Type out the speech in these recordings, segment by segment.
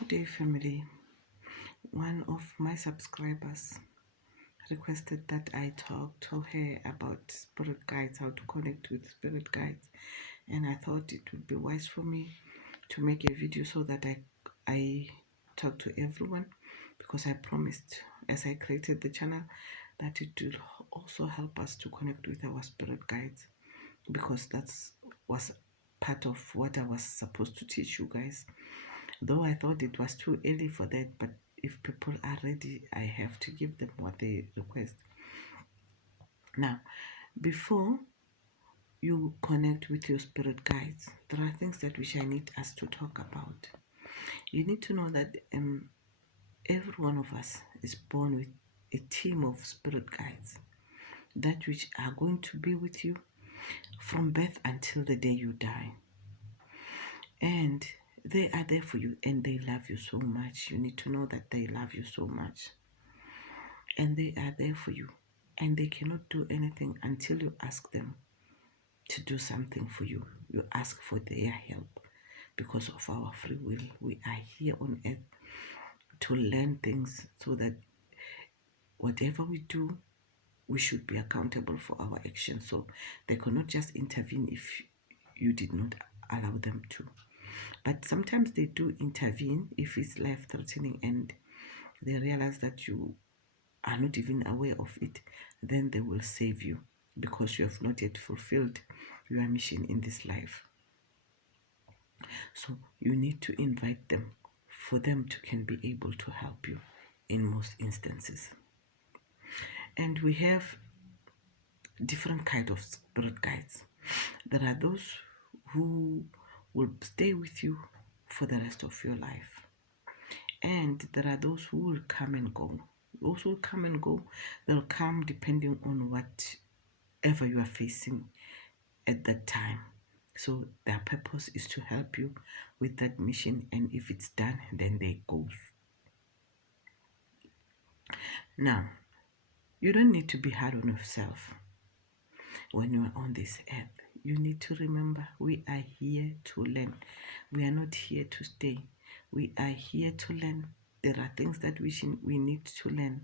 Good day, family. One of my subscribers requested that I talk to her about spirit guides, how to connect with spirit guides, and I thought it would be wise for me to make a video so that I talk to everyone, because I promised as I created the channel that it will also help us to connect with our spirit guides, because that's was part of what I was supposed to teach you guys. Though I thought it was too early for that, but if people are ready, I have to give them what they request. Now, before you connect with your spirit guides, there are things that which I need us to talk about. You need to know that every one of us is born with a team of spirit guides, that which are going to be with you from birth until the day you die. And they are there for you, and they love you so much. You need to know that they love you so much. And they are there for you. And they cannot do anything until you ask them to do something for you. You ask for their help. Because of our free will, we are here on earth to learn things, so that whatever we do, we should be accountable for our actions. So they cannot just intervene if you did not allow them to. But sometimes they do intervene if it's life-threatening and they realize that you are not even aware of it. Then they will save you, because you have not yet fulfilled your mission in this life. So you need to invite them for them to can be able to help you in most instances. And we have different kind of spirit guides. There are those who will stay with you for the rest of your life, and there are those who will come and go. Those will come and go. They'll come depending on whatever you are facing at that time. So their purpose is to help you with that mission, and if it's done, then they go. Now, you don't need to be hard on yourself when you are on this earth. You need to remember, we are here to learn. We are not here to stay. We are here to learn. There are things that we need to learn.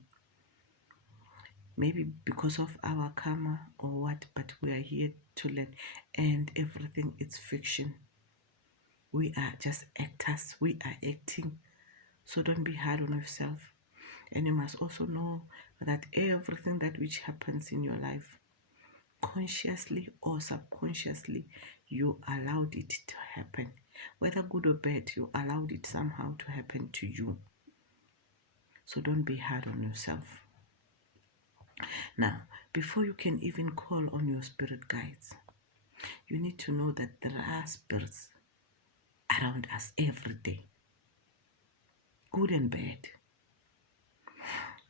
Maybe because of our karma or what, but we are here to learn. And everything is fiction. We are just actors. We are acting. So don't be hard on yourself. And you must also know that everything that which happens in your life, consciously or subconsciously, you allowed it to happen. Whether good or bad, you allowed it somehow to happen to you. So don't be hard on yourself. Now, before you can even call on your spirit guides, you need to know that there are spirits around us every day, good and bad.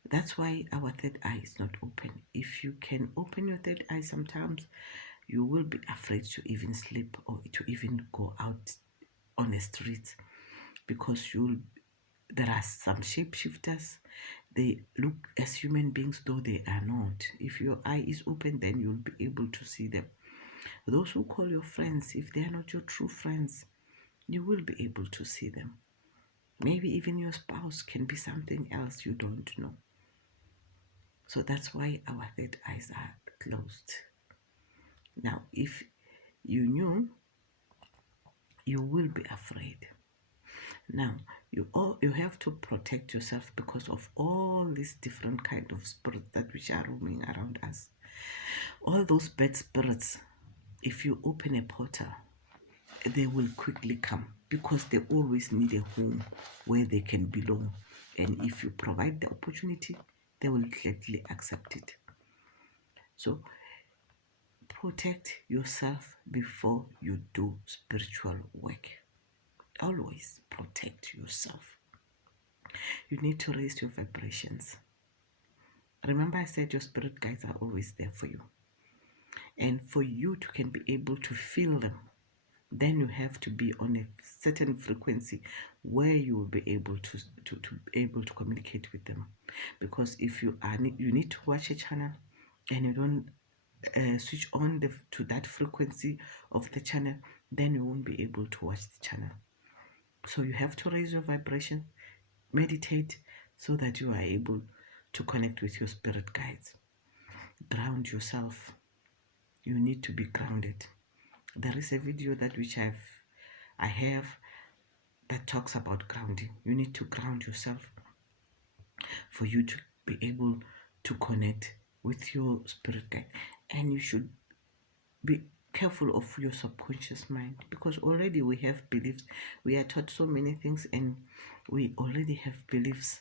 That's why our third eye is not open. If you can open your third eye, sometimes you will be afraid to even sleep or to even go out on the streets, because there are some shapeshifters. They look as human beings, though they are not. If your eye is open, then you'll be able to see them. Those who call your friends, if they are not your true friends, you will be able to see them. Maybe even your spouse can be something else you don't know. So that's why our third eyes are closed. Now, if you knew, you will be afraid. Now, you have to protect yourself because of all these different kind of spirits that which are roaming around us. All those bad spirits, if you open a portal, they will quickly come, because they always need a home where they can belong. And if you provide the opportunity, they will gladly accept it. So protect yourself before you do spiritual work. Always protect yourself. You need to raise your vibrations. Remember, I said your spirit guides are always there for you. And for you to can be able to feel them, then you have to be on a certain frequency where you will be able to communicate with them. Because if you need to watch a channel and you don't switch on to that frequency of the channel, then you won't be able to watch the channel. So you have to raise your vibration, meditate, so that you are able to connect with your spirit guides. Ground yourself. You need to be grounded. There is a video that I have that talks about grounding. You need to ground yourself for you to be able to connect with your spirit guide. And you should be careful of your subconscious mind, because already we have beliefs. We are taught so many things and we already have beliefs.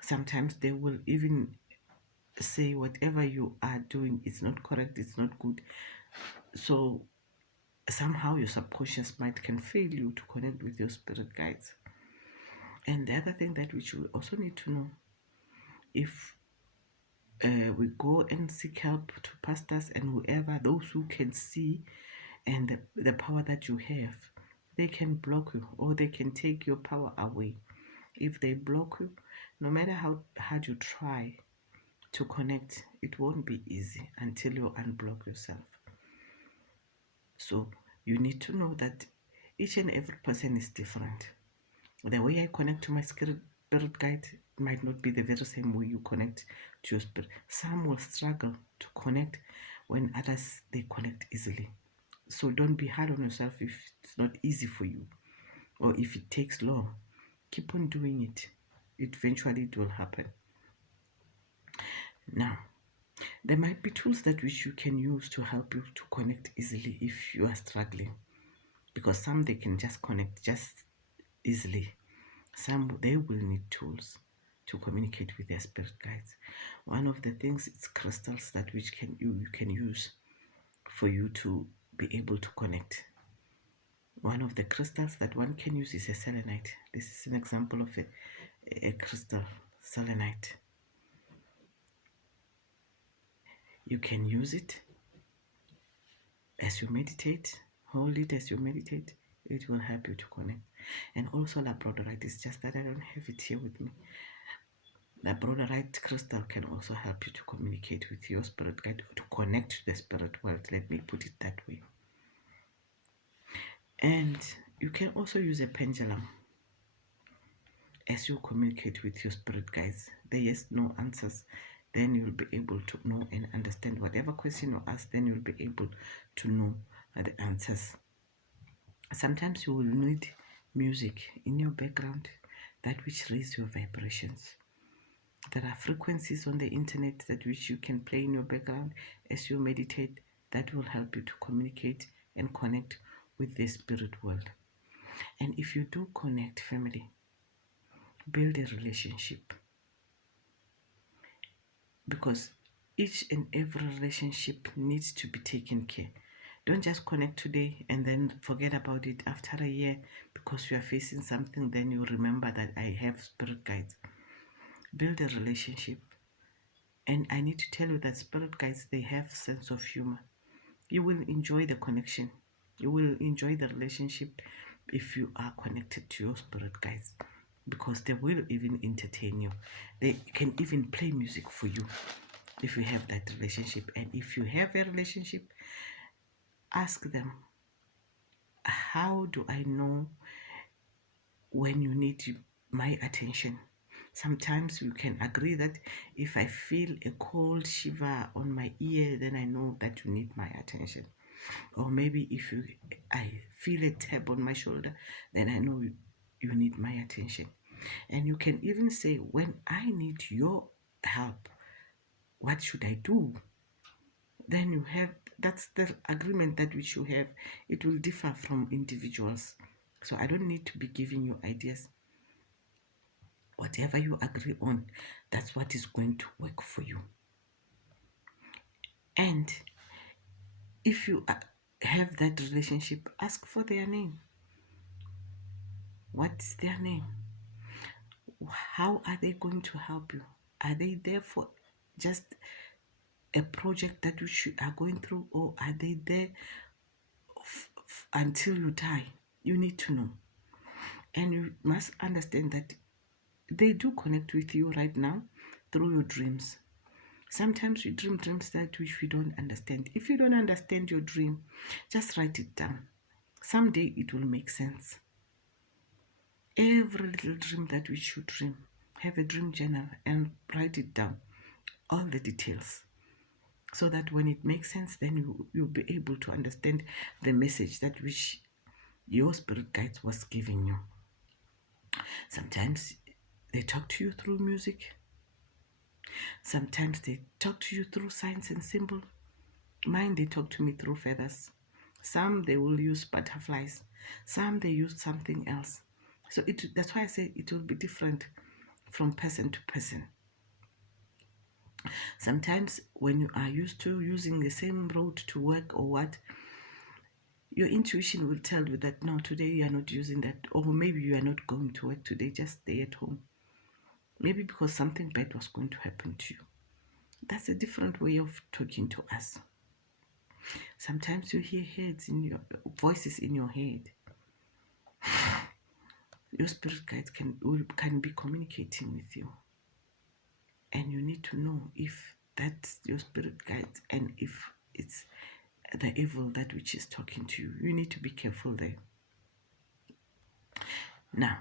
Sometimes they will even say whatever you are doing is not correct, it's not good. So somehow your subconscious mind can fail you to connect with your spirit guides. And the other thing that which we also need to know, if we go and seek help to pastors and whoever, those who can see and the power that you have, they can block you or they can take your power away. If they block you, no matter how hard you try to connect, it won't be easy until you unblock yourself. So you need to know that each and every person is different. The way I connect to my spirit guide might not be the very same way you connect to your spirit. Some will struggle to connect when others, they connect easily. So don't be hard on yourself if it's not easy for you or if it takes long. Keep on doing it. Eventually it will happen. Now, there might be tools that which you can use to help you to connect easily if you are struggling. Because some they can just connect just easily. Some they will need tools to communicate with their spirit guides. One of the things is crystals that which you can use for you to be able to connect. One of the crystals that one can use is a selenite. This is an example of a crystal, selenite. You can use it as you meditate. Hold it as you meditate. It will help you to connect. And also labradorite. It's just that I don't have it here with me. Labradorite crystal can also help you to communicate with your spirit guide, to connect to the spirit world. Let me put it that way. And you can also use a pendulum as you communicate with your spirit guides. There is no answers. Then you'll be able to know and understand whatever question you ask. Then you'll be able to know the answers. Sometimes you will need music in your background that which raises your vibrations. There are frequencies on the internet that which you can play in your background as you meditate that will help you to communicate and connect with the spirit world. And if you do connect, family, build a relationship, because each and every relationship needs to be taken care. Don't just connect today and then forget about it after a year because you are facing something. Then you remember that I have spirit guides. Build a relationship. And I need to tell you that spirit guides, they have sense of humor. You will enjoy the connection. You will enjoy the relationship if you are connected to your spirit guides, because they will even entertain you. They can even play music for you if you have that relationship. And if you have a relationship, ask them, how do I know when you need my attention? Sometimes you can agree that if I feel a cold shiver on my ear, then I know that you need my attention. Or maybe if I feel a tap on my shoulder, then I know you need my attention. And you can even say, when I need your help, what should I do? Then you have, that's the agreement that which you have. It will differ from individuals. So I don't need to be giving you ideas. Whatever you agree on, that's what is going to work for you. And if you have that relationship, ask for their name. What's their name? How are they going to help you? Are they there for just a project that you are going through, or are they there until you die? You need to know. And you must understand that they do connect with you right now through your dreams. Sometimes you dream dreams that which we don't understand. If you don't understand your dream, just write it down. Someday it will make sense. Every little dream that which you dream, have a dream journal and write it down, all the details, so that when it makes sense, then you'll be able to understand the message that which your spirit guides was giving you. Sometimes they talk to you through music. Sometimes they talk to you through signs and symbols. Mine, they talk to me through feathers. Some they will use butterflies. Some they use something else. So that's why I say it will be different from person to person. Sometimes when you are used to using the same road to work or what, your intuition will tell you that no, today you are not using that, or maybe you are not going to work today, just stay at home. Maybe because something bad was going to happen to you. That's a different way of talking to us. Sometimes you hear voices in your head. Your spirit guides can be communicating with you, and you need to know if that's your spirit guides and if it's the evil that which is talking to you. You need to be careful there. Now,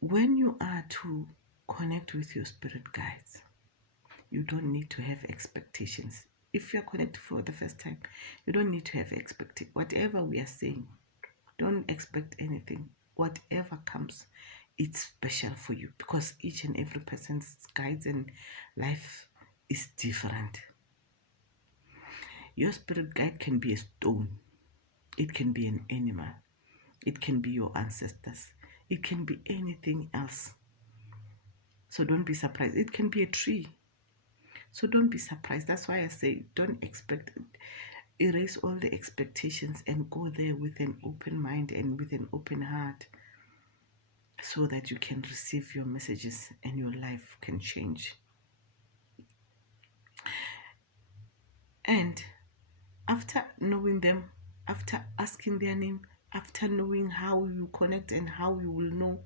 when you are to connect with your spirit guides, you don't need to have expectations. If you're connected for the first time, you don't need to have expectations. Whatever we are saying, don't expect anything. Whatever comes, it's special for you, because each and every person's guides and life is different. Your spirit guide can be a stone, it can be an animal, it can be your ancestors, it can be anything else. So don't be surprised. It can be a tree. So don't be surprised. That's why I say don't expect it. Erase all the expectations and go there with an open mind and with an open heart, so that you can receive your messages and your life can change. And after knowing them, after asking their name, after knowing how you connect and how you will know,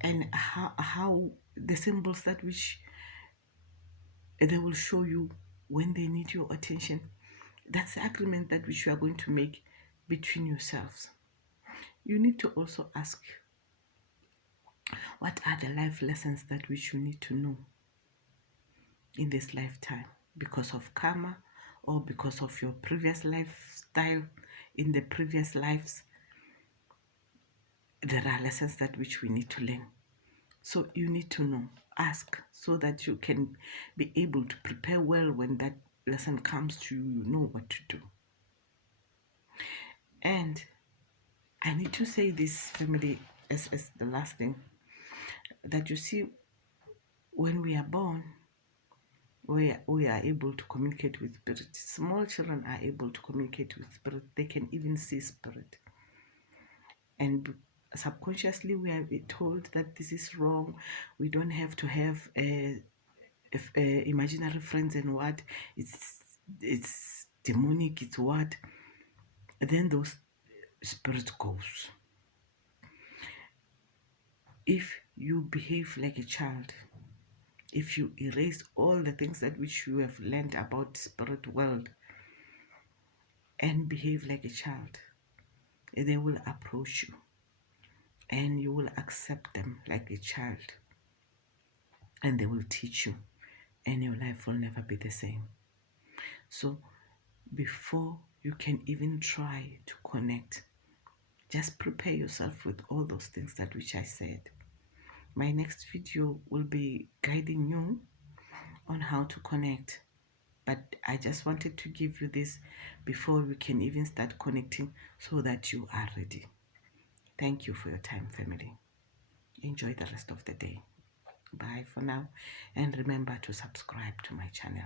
and how the symbols that which they will show you when they need your attention, that's the agreement that which you are going to make between yourselves. You need to also ask, what are the life lessons that which you need to know in this lifetime, because of karma or because of your previous lifestyle in the previous lives? There are lessons that which we need to learn. So you need to know, ask, so that you can be able to prepare well when that lesson comes to you. You know what to do. And I need to say this, family, as the last thing, that you see, when we are born, we are able to communicate with spirit. Small children are able to communicate with spirit. They can even see spirit. And subconsciously we are told that this is wrong. We don't have to have imaginary friends and what. It's demonic, it's what. Then those spirits goes. If you behave like a child, if you erase all the things that which you have learned about spirit world and behave like a child, they will approach you and you will accept them like a child, and they will teach you, and your life will never be the same. So before you can even try to connect, just prepare yourself with all those things that which I said. My next video will be guiding you on how to connect, but I just wanted to give you this before we can even start connecting, so that you are ready. Thank you for your time, family. Enjoy the rest of the day. Bye for now, and remember to subscribe to my channel.